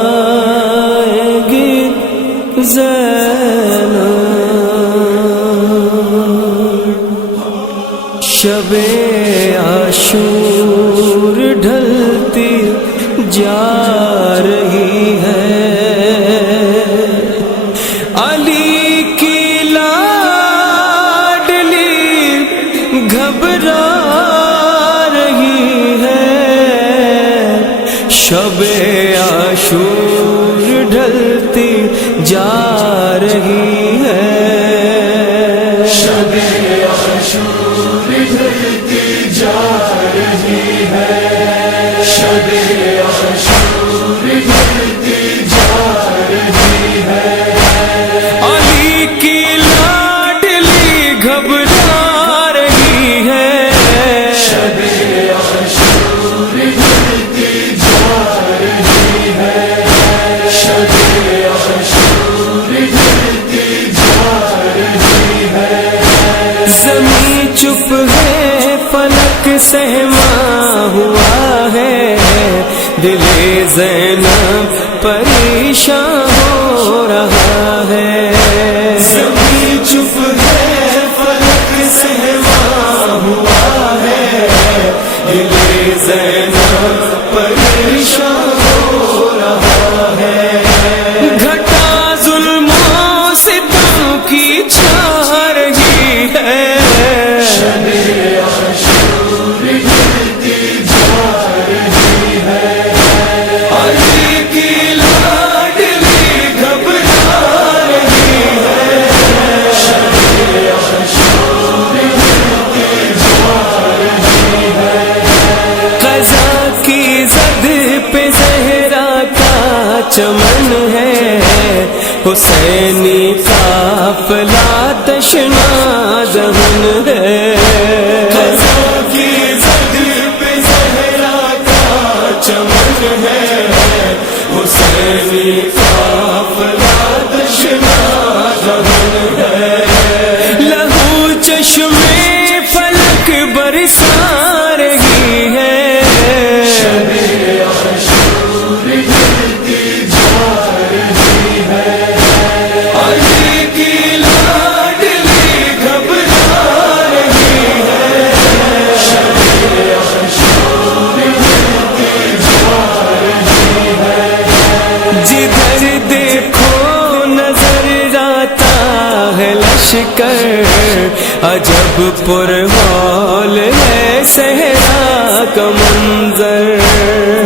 گھبرائے گی زینب، شب عاشور ڈھلتی جا رہی ہے، علی کی لاڈلی گھبرا رہی ہے، شب عاشور ڈھلتی جا رہی ہے، شب عاشور ڈھلتی جا رہی ہے، شب عاشور ڈھلتی جا رہی ہے، علی کی لاڈلی گھبرا رہی ہے، شب عاشور ڈھلتی جا رہی ہے، شب عاشور ڈھلتی جا رہی ہے، زمین چپ ہے فلک سہما ہوا ہے، دل زینب پریشان ہو رہا ہے، زمین چپ ہے فلک سہما ہوا ہے، دل زینب پریشان ہو رہا ہے، گھٹا ظلم و ستم کی چھا رہی ہے، شب عاشور ڈھلتی جا رہی ہے، علی کی لاڈلی گھبرا رہی ہے، شب عاشور ڈھلتی جا رہی ہے، قضا کی زد پہ زہرا کا چمن ہے، حسینی قافلہ تشنا دہن ہے، قضا کی زد پہ زہرا کا چمن ہے، حسینی قافلہ تشنا دہن ہے، لہو چشمے فلک برسا رہی ہے، شب عاشور ڈھلتی جا رہی ہے، علی کی لاڈلی گھبرا رہی ہے، شب عاشور ڈھلتی جا رہی ہے، جدھر دیکھو نظر آتا ہے لشکر، عجب پرہول ہے صحرا کا منظر،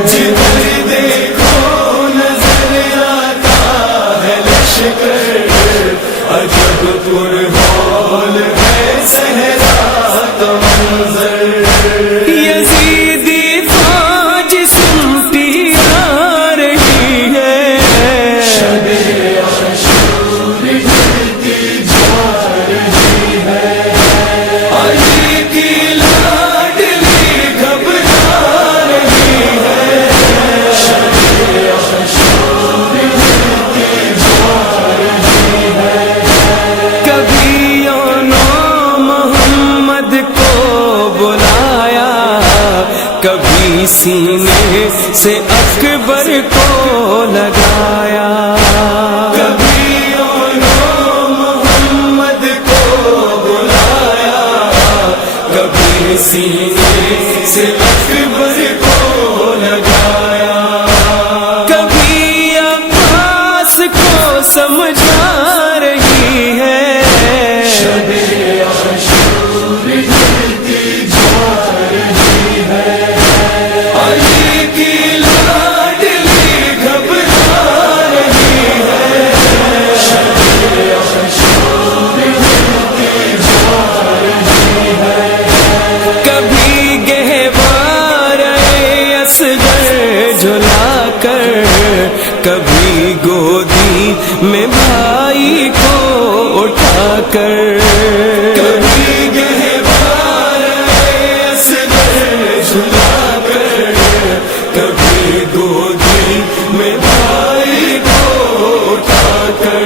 جدھر دیکھو نظر آتا ہے لشکر، عجب پرہول ہے صحرا کا منظر، یزیدی فوج سمٹی آ رہی ہے، شب عاشور ڈھلتی جا رہی ہے، علی کی لاڈلی گھبرا رہی ہے، شب عاشور ڈھلتی جا رہی ہے، کبھی یونو محمد کو بلایا، کبھی سینے سے اکبر کو لگایا، کبھی محمد کو بلایا، کبھی سینے سے اکبر کو لگایا، کبھی عباس کو سمجھا رہی ہے، شب عاشور ڈھلتی جا رہی ہے، علی کی لاڈلی گھبرا رہی ہے، شب عاشور ڈھلتی جا رہی ہے، کبھی گہوار اصغر جھلا کر، کبھی گودی میں بھائی کو اٹھا کر، کبھی گہوار اصغر جھلا کر، کبھی گودی میں بھائی کو اٹھا کر،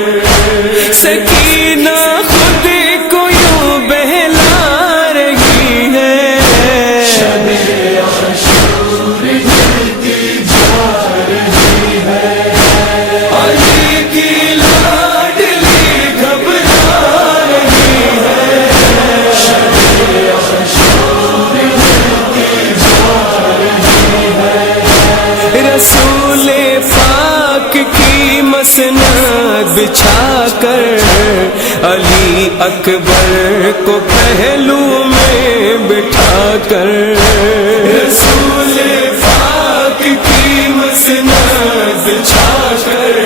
سکینہ خود کو یوں بہلا رہی ہے، شب عاشور ڈھلتی علی اکبر کو پہلو میں بٹھا کر رسول پاک کی مسند بچھا کر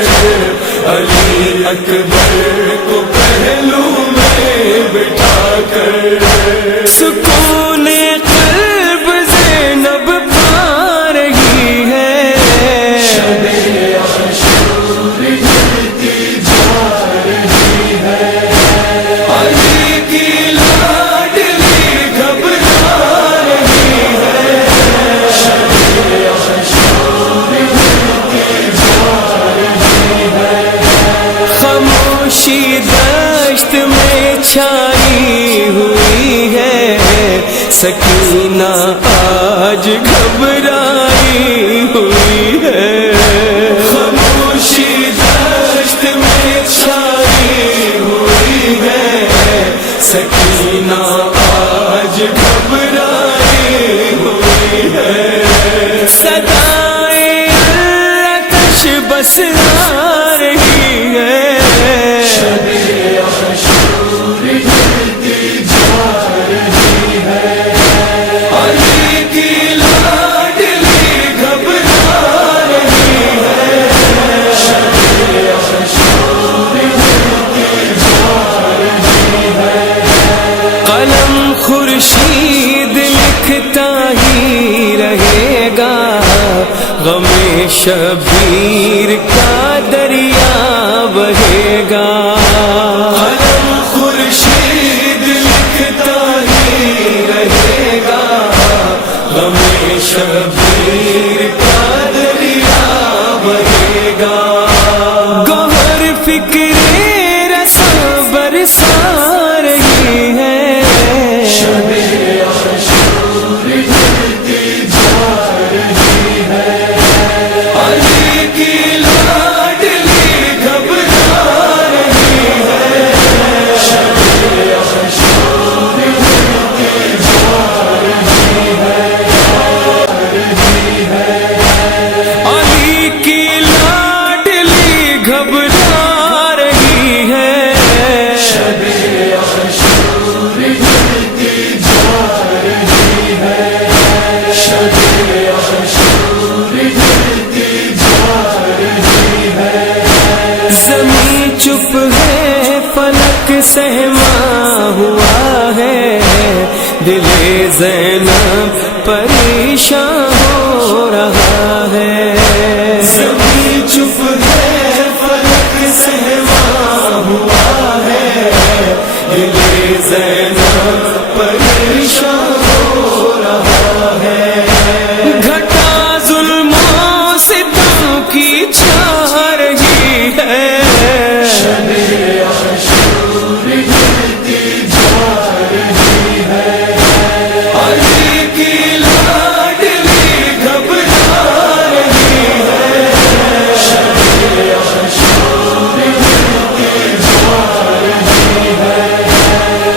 علی اکبر کو پہلو میں بٹھا کر سکون قلب زینب پا رہی ہے علی کی لاڈلی گھبرا رہی ہے خاموشی دشت میں چھائی ہوئی ہے سکینہ آج گھبرائی ہوئی ہے خاموشی دشت میں چھائی ہوئی ہے سکینہ آج گھبرائی ہوئی ہے صدائے آتش بس آ رہی ہے علی کی لاڈلی گھبرا رہی ہے قلم خورشید لکھتا ہی رہے گا غم شبیر کا دریا بہے گا قلم خورشید لکھتا ہی رہے گا غم شبیر کا دریا بہے گا گوہر فکر رسا برسا رہی ہے علی کی لاڈلی گھبرا رہی ہے علی کی لاڈلی گھبرا رہی ہے زمین چپ ہے فلک سہما ہوا ہے دل زینب پریشان ہو رہا ہے زمین چپ ہے فلک سہما ہوا ہے دل زینب پریشان ہو رہا ہے گھٹا ظلموں ستم کی چھا رہی ہے علی کی لاڈلی گھبرا رہی ہے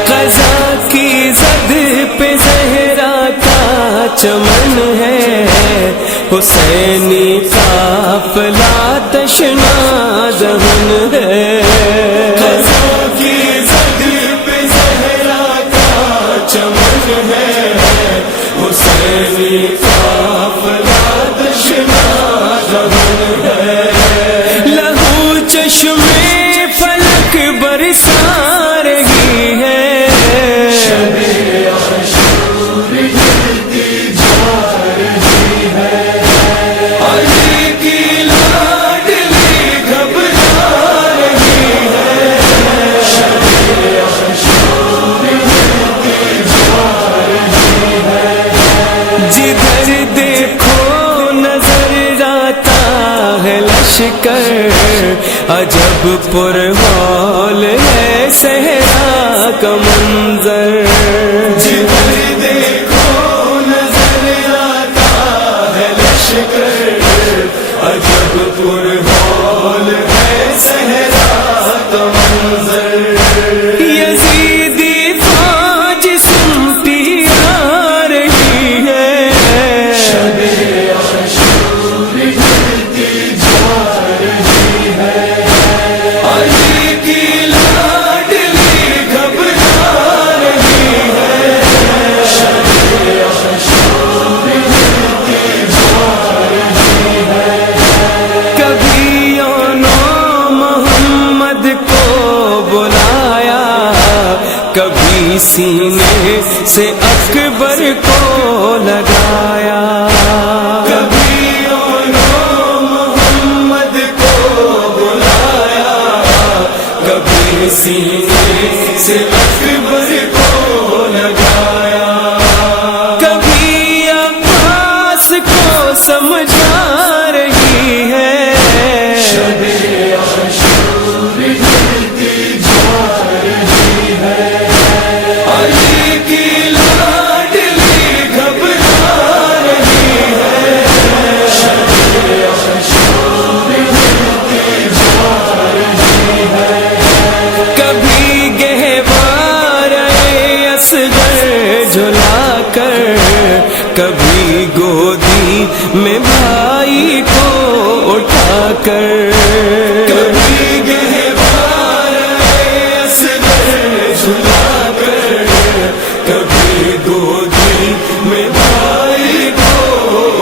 قضا کی زد پہ زہرا کا چمن ہے حسینی قافلہ تشنا دہن ہے قضا کی زد پہ زہرا کا چمن ہے حسینی قافلہ تشنا دہن ہے لہو چشمے فلک برسا رہی ہے علی کی لاڈلی گھبرا رہی ہے جدھر دیکھو نظر آتا ہے لشکر عجب پرہول ہے صحرا کا منظر جدھر دیکھو نظر آتا ہے لشکر عجب پرہول ہے صحرا کا منظر یزیدی فوج سمٹی آ رہی ہے علی کی لاڈلی سینے سے اکبر کو لگایا، کبھی انہوں محمد کو بلایا، کبھی سینے سے اکبر کو لگایا، کبھی عباس کو سمجھا رہی ہے، علی کی لاڈلی گھبرا رہی ہے، کبھی گہوارِ اصغر جھلا کر، کبھی گودی میں بھائی کو اٹھا کر، کبھی گہوارِ اصغر جھلا کر، کبھی گودی میں بھائی کو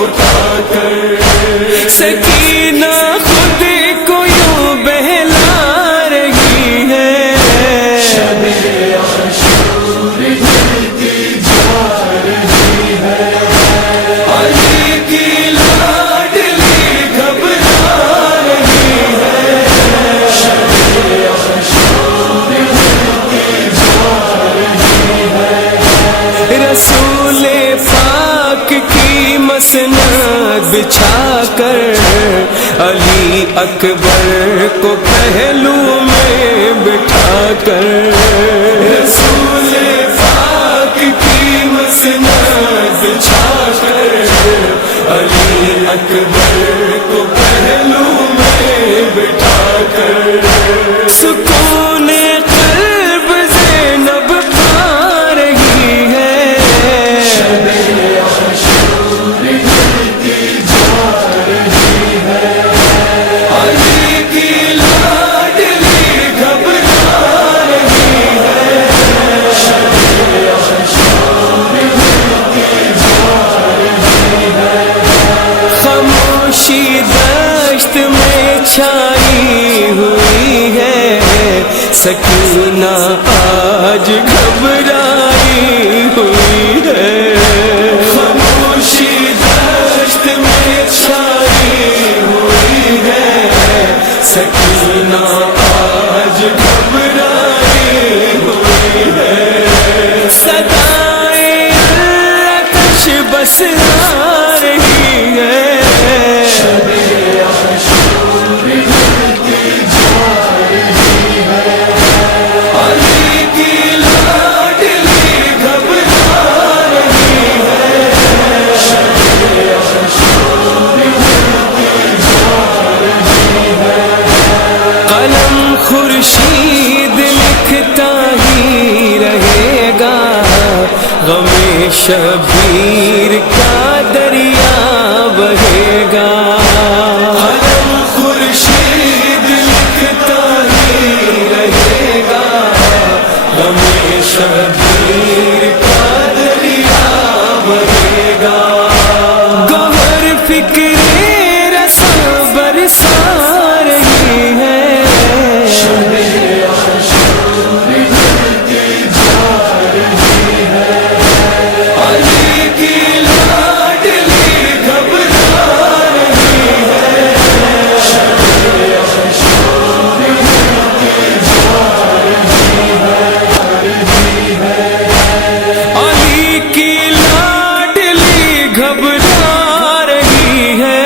اٹھا کر، سکینہ خود کو یوں بہلا رہی ہے، علی کی لاڈلی گھبرا رہی ہے، رسول پاک کی مسند بچھا کر، علی اکبر کو پہلو میں بٹھا کر، رسول پاک کی مسند بچھا کر، علی اکبر کو پہلو میں بٹھا کر، سکون قلب زینب پا رہی ہے، علی کی لاڈلی گھبرا رہی ہے، خاموشی دشت میں چھائی ہوئی ہے، سکینہ آج گھبرائی ہوئی ہے، خاموشی دشت میں چھائی ہوئی ہے، سکینہ آج گھبرائی ہوئی ہے، صدائیں آتش بس آ رہی ہے، علی کی لاڈلی گھبرا رہی ہے، قلم خورشید لکھتا ہی رہے گا، غم شبیر کا دریا بہے گا، قلم خورشید لکھتا ہی رہے گا، غم شبیر کا دریا بہے گا، گوہر فکر رسا برسا رہی ہے، علی کی لاڈلی گھبرا رہی ہے، علی کی لاڈلی گھبرا رہی ہے،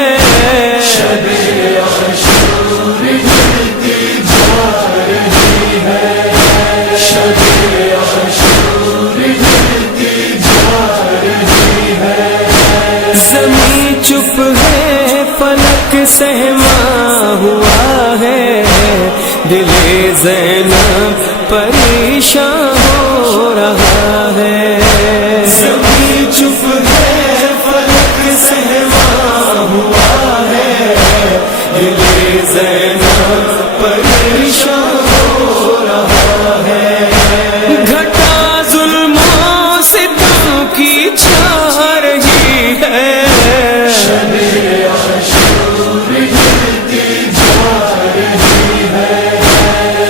زمین چپ ہے فلک سہما ہوا ہے، دل زینب پریشان ہو رہا ہے، زمین چپ ہے فلک سہما ہوا ہے، دل زینب پریشان ہو رہا ہے، گھٹا ظلموں ستم کی چھا رہی ہے،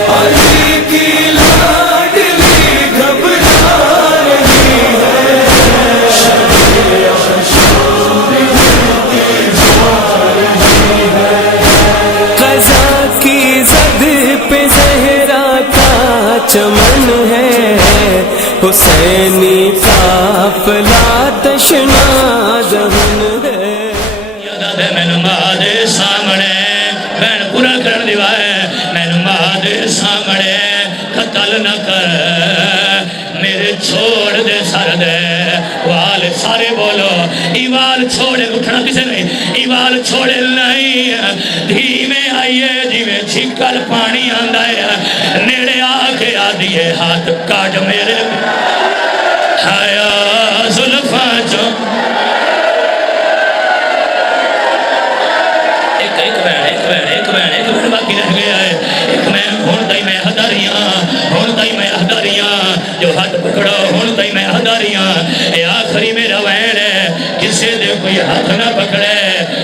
علی کی لاڈلی گھبرا چمن ہے، حسینی قافلہ تشنا دہن ہے۔ یاد ہے مینوں ماں دے سامنے بہن پورا کرن دیوائے، مینوں ماں دے سامنے قتل نہ کر، میرے چھوڑ دے سر دے وال سارے بولو، ایوال چھوڑے اٹھنا کسے نہیں، ایوال چھوڑے نہیں، دھیمے آئیے جیویں چھکل پانی آندا ہے، نیڑے آ کے آدھیے ہاتھ کاٹ میرے ہایا زلفاں چو ایک بہن باقی رہ گیا ہے، ایک میں ہون تائی میں ہداریاں جو ہاتھ پکڑو ہون تائی میں ہداریاں، اے آخری میرا وین ہے، کسے دے کوئی ہاتھ نہ پکڑے،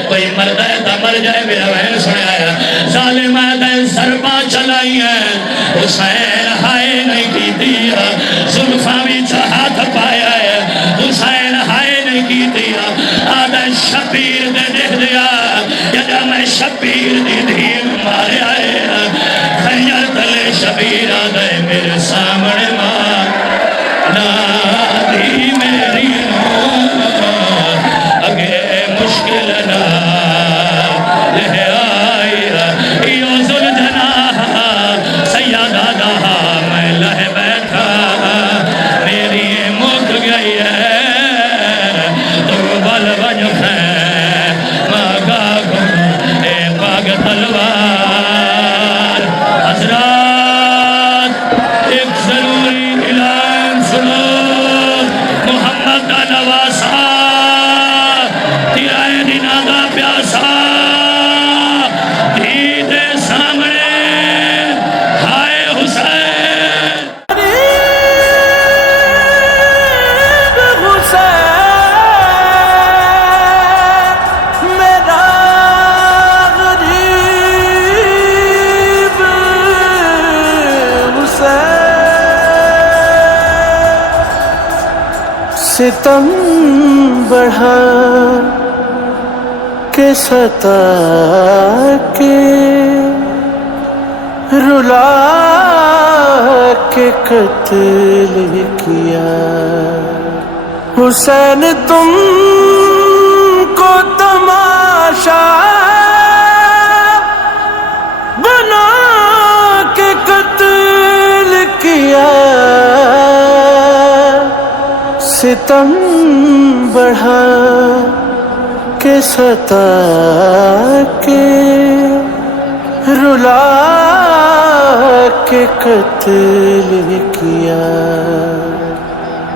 کوئی مرد ہے تا مر جائے میرا وین سنے آیا، ظالم ہے سرپاں چلائی ہیں، حسین ہائے نہیں کی دیا، زلفاں بھی ہاتھ پایا ہے، حسین ہائے نہیں کی دیا، آدھا شبیر دے دیکھ دیا، یا میں شبیر دی دھیم مارے آئے، خیر تلے شبیر آدھے میرے سامنے ماں نادی میری اگے مشکل نہ لے آئی، یو ذل جناح سیدہ دہا میں لہ بیٹھا، میری مک گئی ہے تو بل بج تلوار۔ حضرات ایک ضروری اعلان سنو، محمد دا نواسا تیرائے دینا دا پیاسا دھی دے سامنے ہائے حسین، ستم بڑھا کے ستا کے رلا کے قتل کیا، حسین تم کو تماشا بنا کے قتل کیا، ستم بڑھا کے ستا کے رلا کے قتل کیا،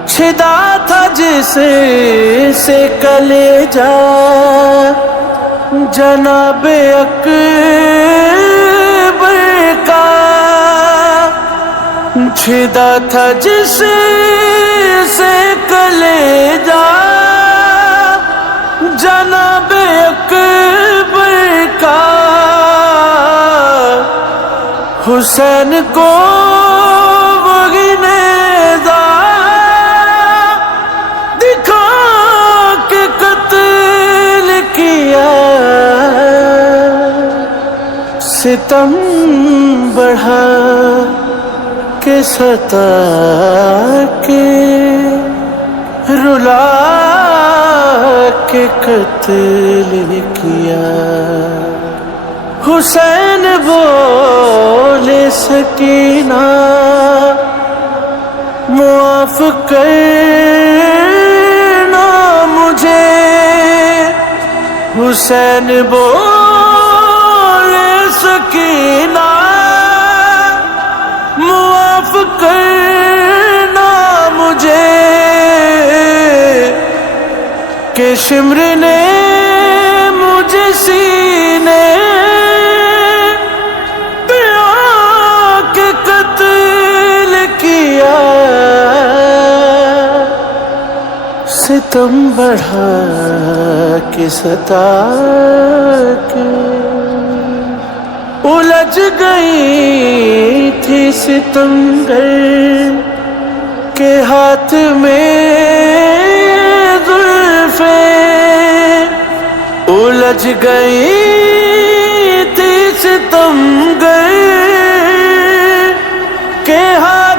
چھدا تھا جسے سے کلیجا جناب اکبر کا، چھدا تھا جسے سے کلیجا جناب اکبر کا، حسین کو وہی نیزہ دکھا کے قتل کیا، ستم بڑھا کے ستا کے رلا کے قتل کیا، حسین بولے سکینہ معاف کرنا مجھے، حسین بولے سکینہ معاف کرنا مجھے، کہ شمر نے مجھے سینے پہ آ کے قتل کیا، ستم بڑھا کے ستا کے الجھ گئی تھی ستمگر کے ہاتھ میں زلفیں، الجھ گئی تھی ستمگر کے ہاتھ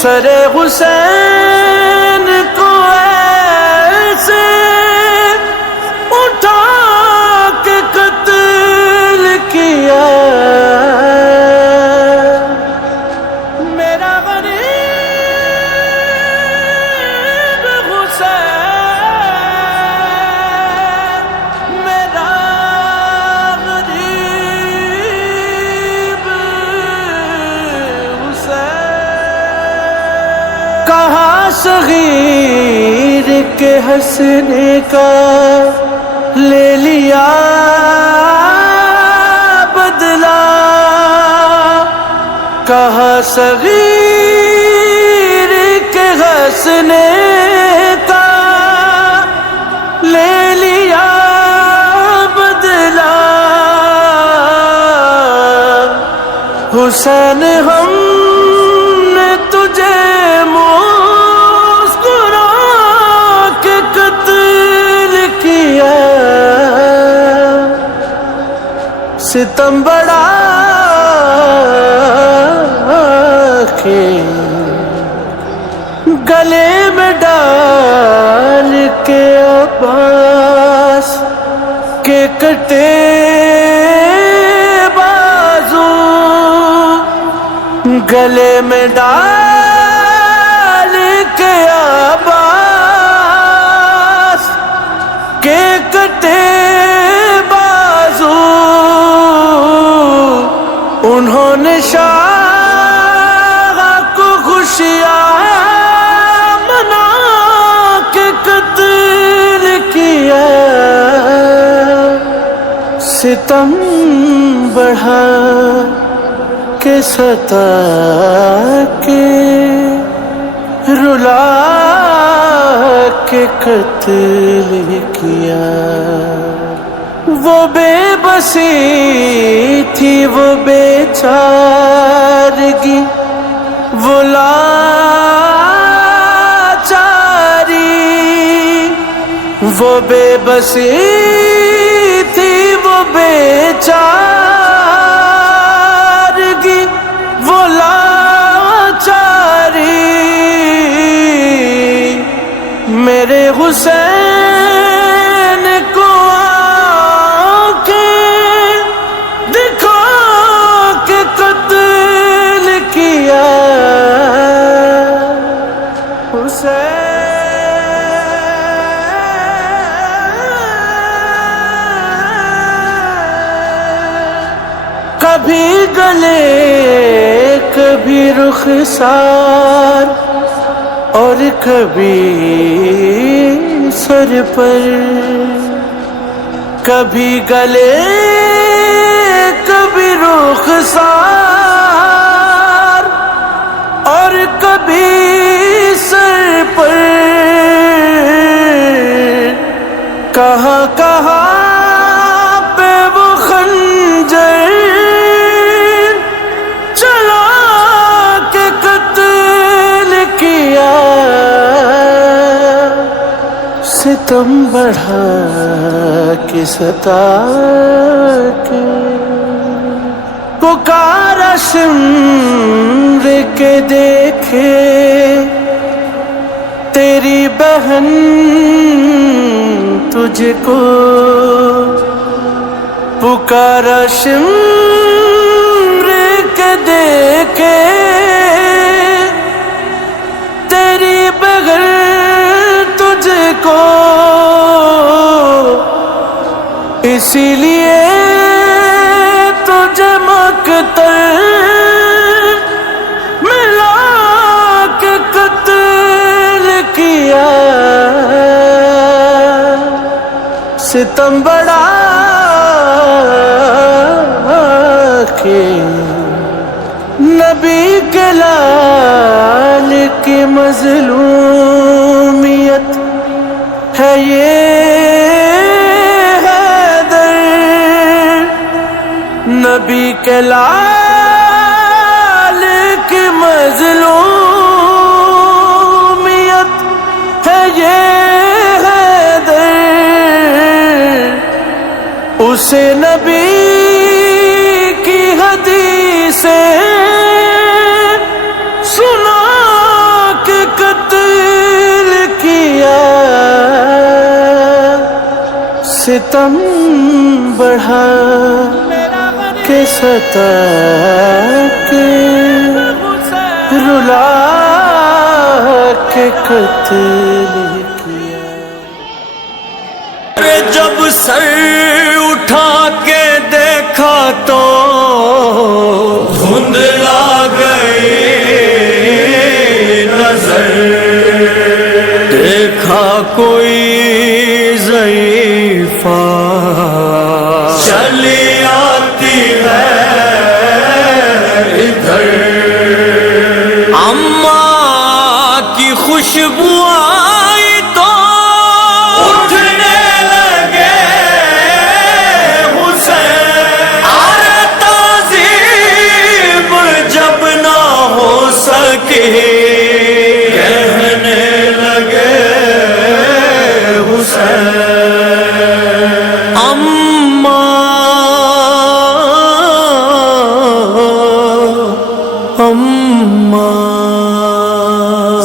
سرے حسین کو ایسے اٹھا کے قتل کیا، میرا غریب حسین، میرا غریب حسین، کہاں صغیر کے ہنسنے کا لے لیا بدلا، کہاں صغیر کے ہنسنے کا لے لیا بدلا، حسین ہم نے تجھے مسکرا کے قتل کیا، ستم بڑا کے گلے میں ڈال کے عباس کے کٹے بازو، گلے میں ڈال کے عباس کے کٹے بازو، انہوں نے شاہ کو خوشیاں منا کے قتل کیا، ستم بڑھا کے ستا کے رلا کے قتل کیا، وہ بے بسی تھی وہ بے چارگی، وہ لاچاری، وہ بے بسی تھی وہ بے چارگی، وہ لاچاری، میرے حسین کو کبھی گلے کبھی رخسار اور کبھی سر پر، کبھی گلے کبھی رخسار اور کبھی سر پر، کہاں کہاں پہ وہ خنجر چلا کے قتل کیا، ستم بڑھا کے ستا کے پکارا سمر کے دیکھے تیری بہن تجھ کو، پکارا سمر کے دیکھے تیری بہن تجھ کو، اسی لیے تجھے مقتل ملا کے قتل کیا، ستم بڑا کے نبی کے لال کی مظلومیت ہے یہ نبی کے لال کی مظلومیت ہے یہ حیدر، اسے نبی کی حدیثیں سنا ستم بڑھا کے ستا کے رلا کے قتل کیا. جب سر اٹھا کے دیکھا تو دھندلا گئے نظر، دیکھا کوئی ضعیفہ چلی آتی ہے ادھر. اماں کی خوشبو آئی تو اٹھنے لگے حسین، آرے تعظیم جب نہ ہو سکے کہنے لگے حسین.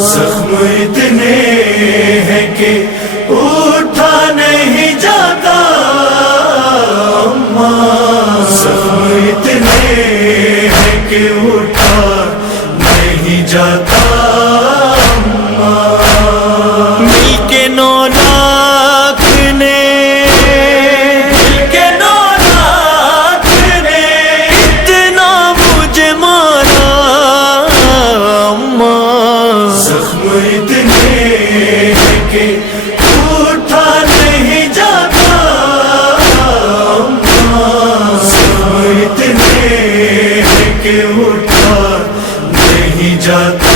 زخم اتنے ہیں کہ اٹھا نہیں جاتا، زخم اتنے ہیں کہ اٹھا نہیں جاتا. مل کے نو لاکھ نے اتنا مجھے مارا. زخم اتنے ہیں کہ اٹھا نہیں جاتا، زخم اتنے ہیں کہ اٹھا نہیں جاتا.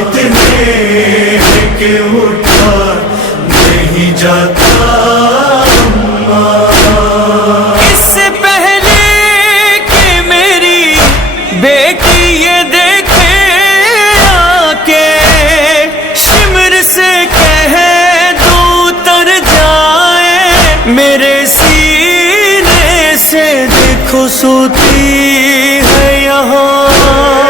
اتنے کہ اٹھا نہیں جاتا. اس سے پہلے کہ میری بیٹی یہ دیکھے آ کے شمر سے کہے تو اتر جائے میرے سینے سے. دیکھو سوتی ہے یہاں